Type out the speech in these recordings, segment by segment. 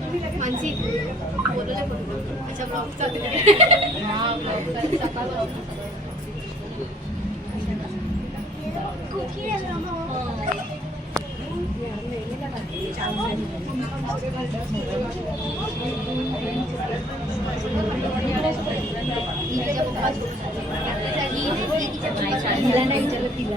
मानसी पण. अच्छा, vlog चालू. हा, चालू. सकाळ नाही विचारलं तिला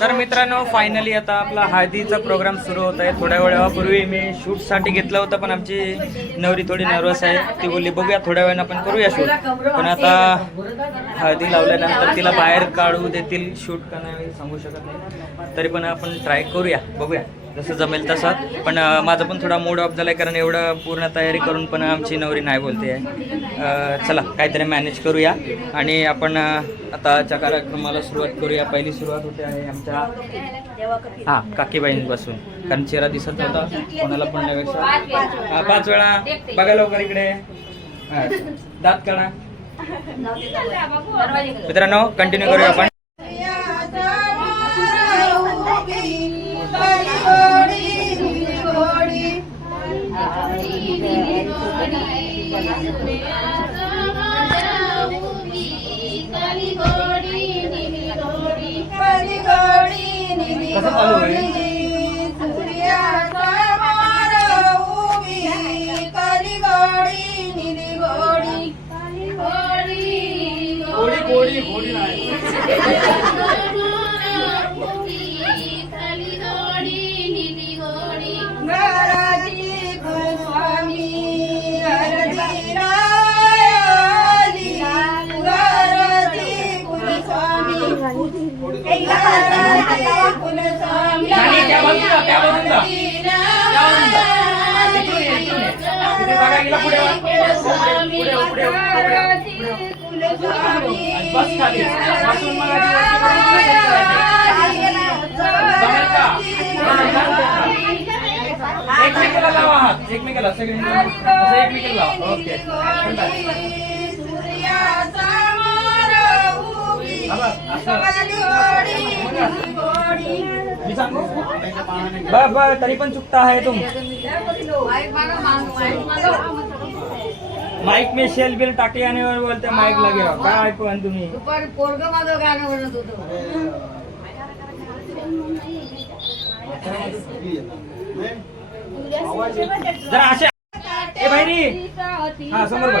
तर मित्रांनो फायनली आता आपला हळदीचा प्रोग्राम सुरू होत आहे. थोड्या वेळापूर्वी मी शूटसाठी घेतलं होतं पण आमची नवरी थोडी नर्वस आहे. ती बोलली बघूया थोड्या वेळानं आपण करूया शूट पण आता हळदी लावल्यानंतर तिला बाहेर काढू देतील शूट का नाही सांगू शकत नाही. तरी पण आपण ट्राय करूया बघूया. जसं जमेल तसं. पण माझा पण थोडा मूड ऑफ झाला आहे कारण एवढं पूर्ण तयारी करून पण आमची नवरी नाही बोलते आहे. चला काहीतरी मॅनेज करूया. आणि आपण आताच्या कार्यक्रमाला सुरुवात करूया. पहिली सुरुवात होते आहे आमच्या हां काकीबाईंपासून कारण चेहरा दिसत होता कोणाला पण हा पाच वेळा. बघा लवकर इकडे. दात काढा. मित्रांनो कंटिन्यू करूया आपण. कसं चालू आहे नाही, त्या बाजूला, त्या बाजूला. त्या इकडून ये, इकडून ये. तिथे जागा गेला पुढे वा. पुढे वा, पुढे वा, पुढे वा, पुढे वा. आणि बस खाली बसून मग आधी वरती करून पुढे जायचं. जमेल का? एकमेकाला लावा हात एकमेकाला सगळे असं एकमेकाला लावा ओके मी सांगू बर बर तरी पण चुकता आहे तुम. माईक में शेल बिल टाकले आणि बोलते माईक लगे राव. काय ऐकू आणि तुम्ही. पोरग माझं गाणं म्हणत होतं जरा अशा ए बहिणी. हा समोर बघ.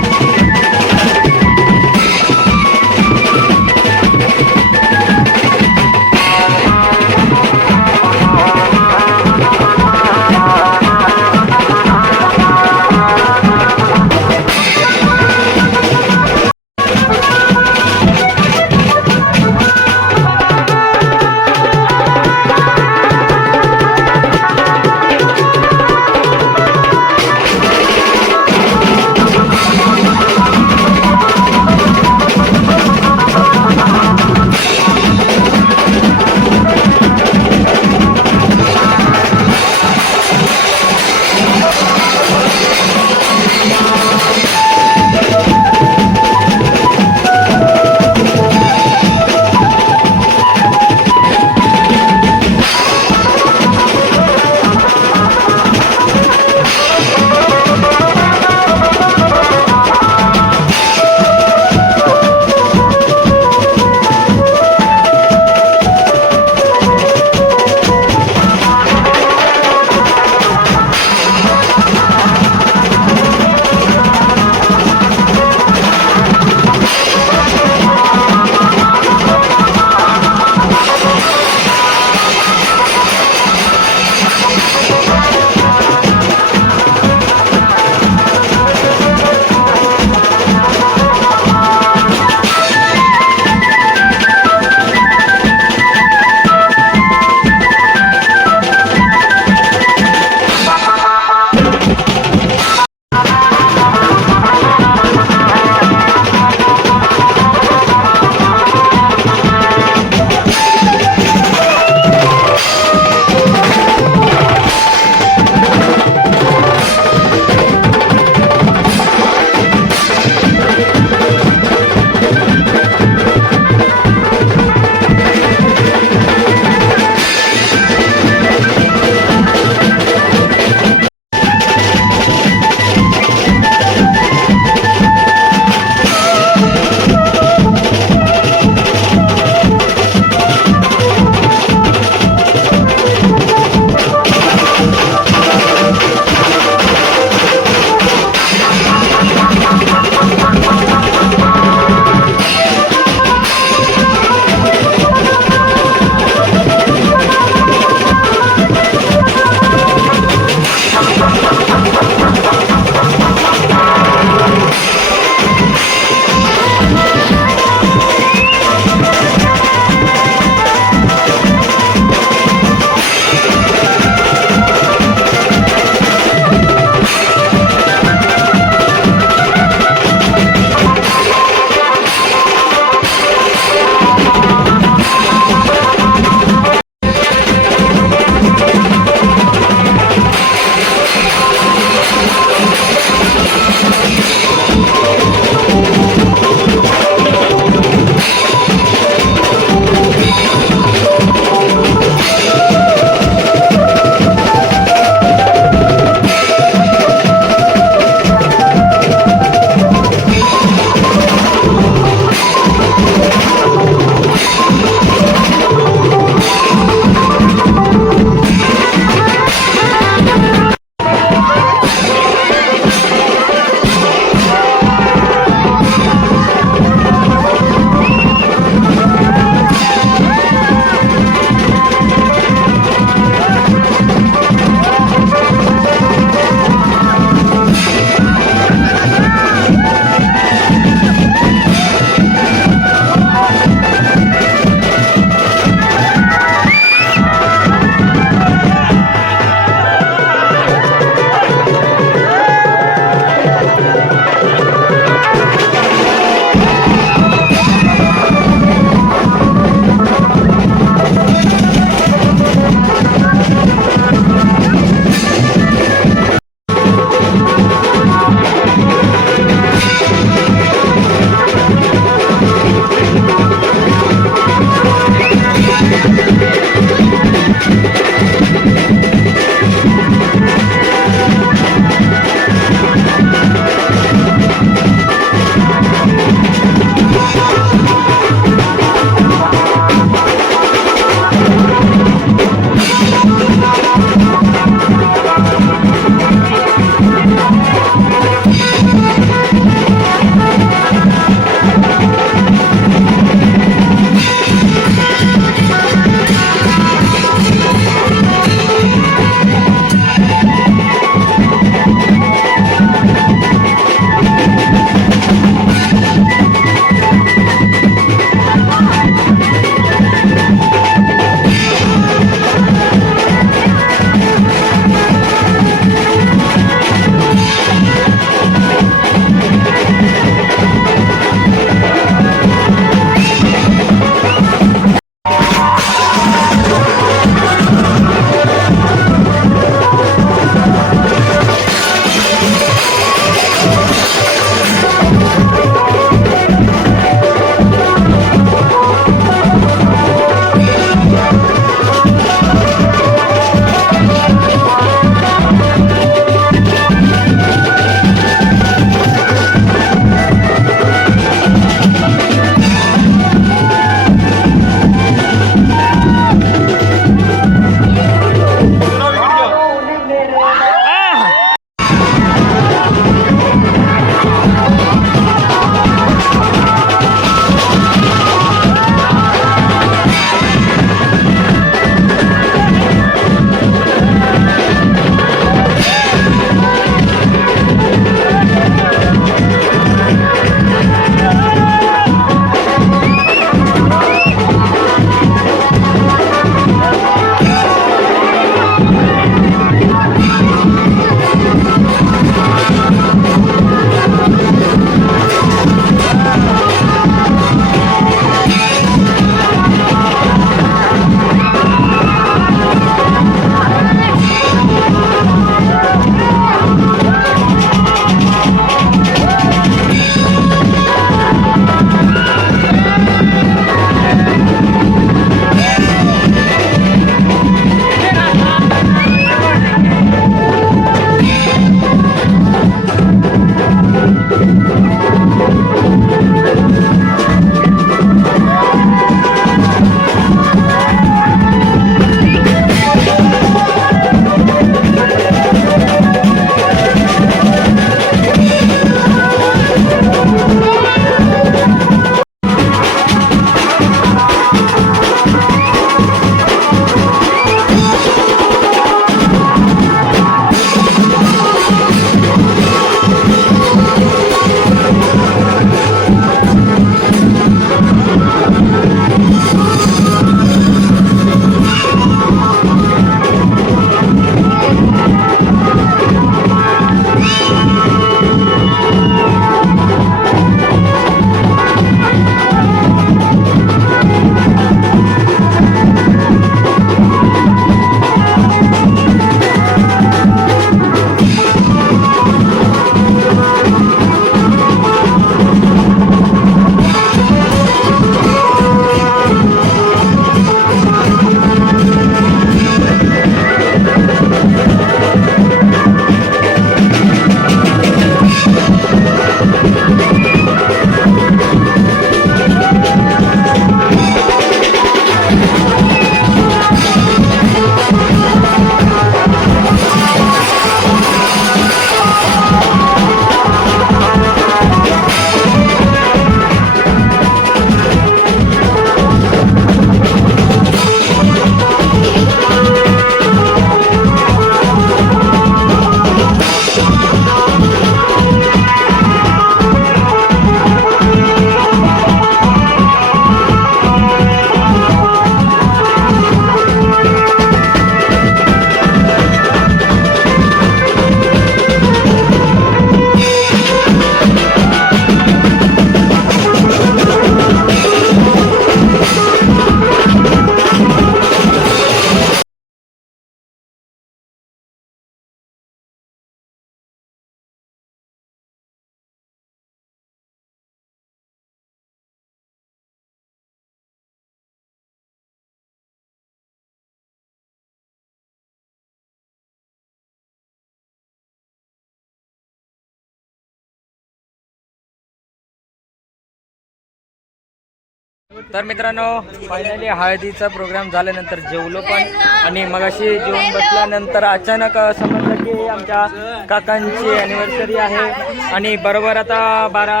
तर मित्रांनो फायनली हळदीचा प्रोग्राम झाल्यानंतर जेवलो पण. आणि मगाशी जेवण बसल्यानंतर अचानक समजलं की आमच्या काकांची अॅनिव्हर्सरी आहे. आणि बरोबर आता बारा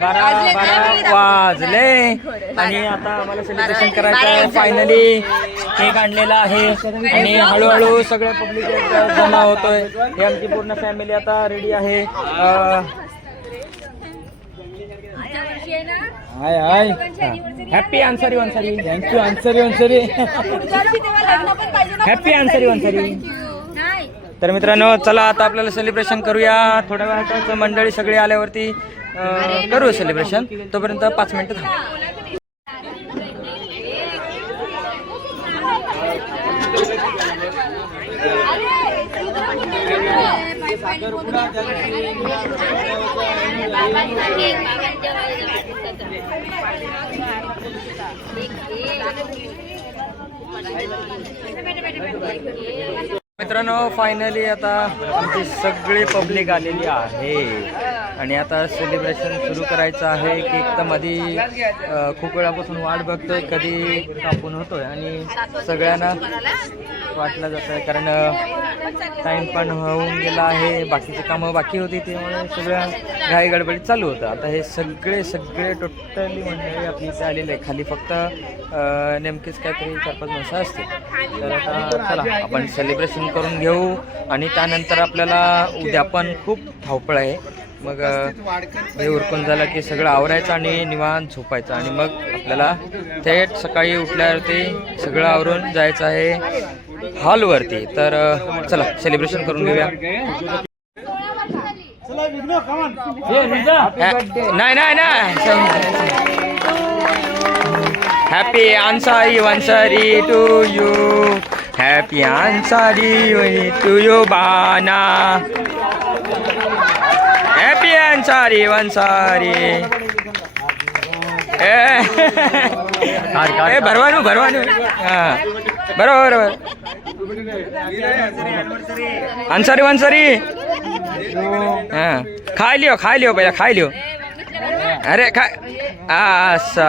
बारा बारा वाजले. आणि आता आम्हाला सेलिब्रेशन करायचं आहे. फायनली केक आणलेला आहे. आणि हळूहळू सगळं पब्लिक जमा होतोय. हे आमची पूर्ण फॅमिली आता रेडी आहे. Hi hi happy anniversary thank you anniversary happy anniversary तर मित्रांनो चला आता आपल्याला सेलिब्रेशन करूया थोड्या वेळातच मंडळी सगळी आल्यावरती करू सेलिब्रेशन तोपर्यंत पाच मिनिटं थांबू. मित्रांनो फायनली आता आमची सगळी पब्लिक आलेली आहे. आणि आता सेलिब्रेशन सुरू करायचं आहे. केक तर मध्ये खूप वेळापासून वाट बघतोय कधी कापून होतोय आणि सगळ्यांना वाटलं जात आहे कारण टाईम पण होऊन गेला आहे. बाकीची कामं बाकी होती त्यामुळे सगळं घाई गडबडीत चालू होतं. आता हे सगळे सगळे टोटली मंडळी आपली इथे आलेले आहे खाली फक्त नेमकेच काहीतरी चार पाच माणसं असतील. तर आता चला आपण सेलिब्रेशन करून घेऊ. आणि त्यानंतर आपल्याला उद्या पण खूप धावपळ आहे. मग हे उरकून झालं की सगळं आवरायचं आणि निवांत झोपायचं. आणि मग आपल्याला थेट सकाळी उठल्यावरती सगळं आवरून जायचं आहे हॉलवरती. तर चला सेलिब्रेशन करून घेऊया. नाही नाही नाही. Happy anniversary to you happy anniversary to you बाना हॅपी आन्सारी वन्सारी ए ए, भरवानू भरवानू हां बरोबर बरोबर अन्सारी वन्सारी हां खाय लिओ खाय लिओ पहिला खाय लिओ अरे काय असा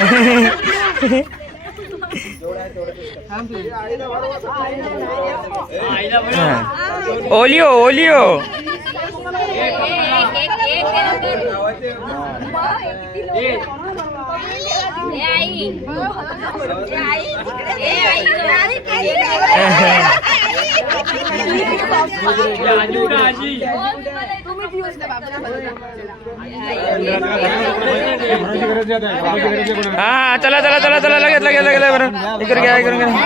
हां. ओलिओ ओलिओ. हा चला चला चला चला लगेच लगेच लगेच बरं. इकडे घ्या इकडे घ्या.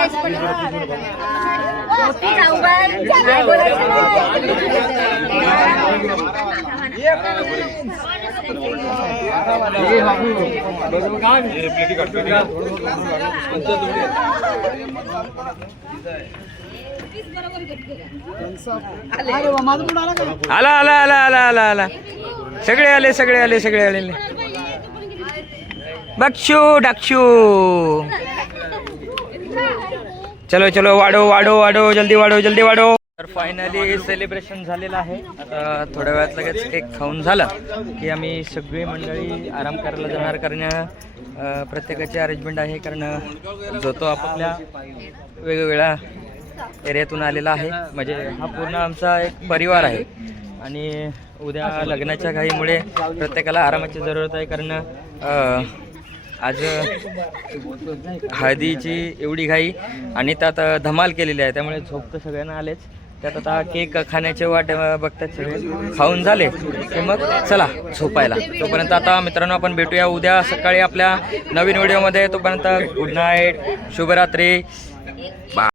आला आला आला आला आला आला. सगळे आले सगळे आले सगळे आले. बक्षू डाक्षू चलो चलो वाढो वाढो वाढो जल्दी वाढो जल्दी वाढो. तर फायनली सेलिब्रेशन झालेलं आहे. आता थोड्या वेळात लगेच केक खाऊन झालं की आम्ही सगळी मंडळी आराम करायला जाणार कारण प्रत्येकाची अरेंजमेंट आहे कारण जो तो आपापल्या वेगवेगळ्या एरियातून आलेला आहे. म्हणजे हा पूर्ण आमचा एक परिवार आहे. आणि उद्या लग्नाच्या घाईमुळे प्रत्येकाला आरामाची जरूरत आहे कारण आज हळदीची एवढी घाई आणि त्यात धमाल केलेली आहे. त्यामुळे झोप तर सगळ्यांना आलेच. त्यात आता केक खाण्याचे वाट बघतात सगळे. खाऊन झाले की मग चला झोपायला. तोपर्यंत आता मित्रांनो आपण भेटूया. उद्या सकाळी आपल्या नवीन व्हिडिओमध्ये. तोपर्यंत गुड नाईट शुभरात्री. बा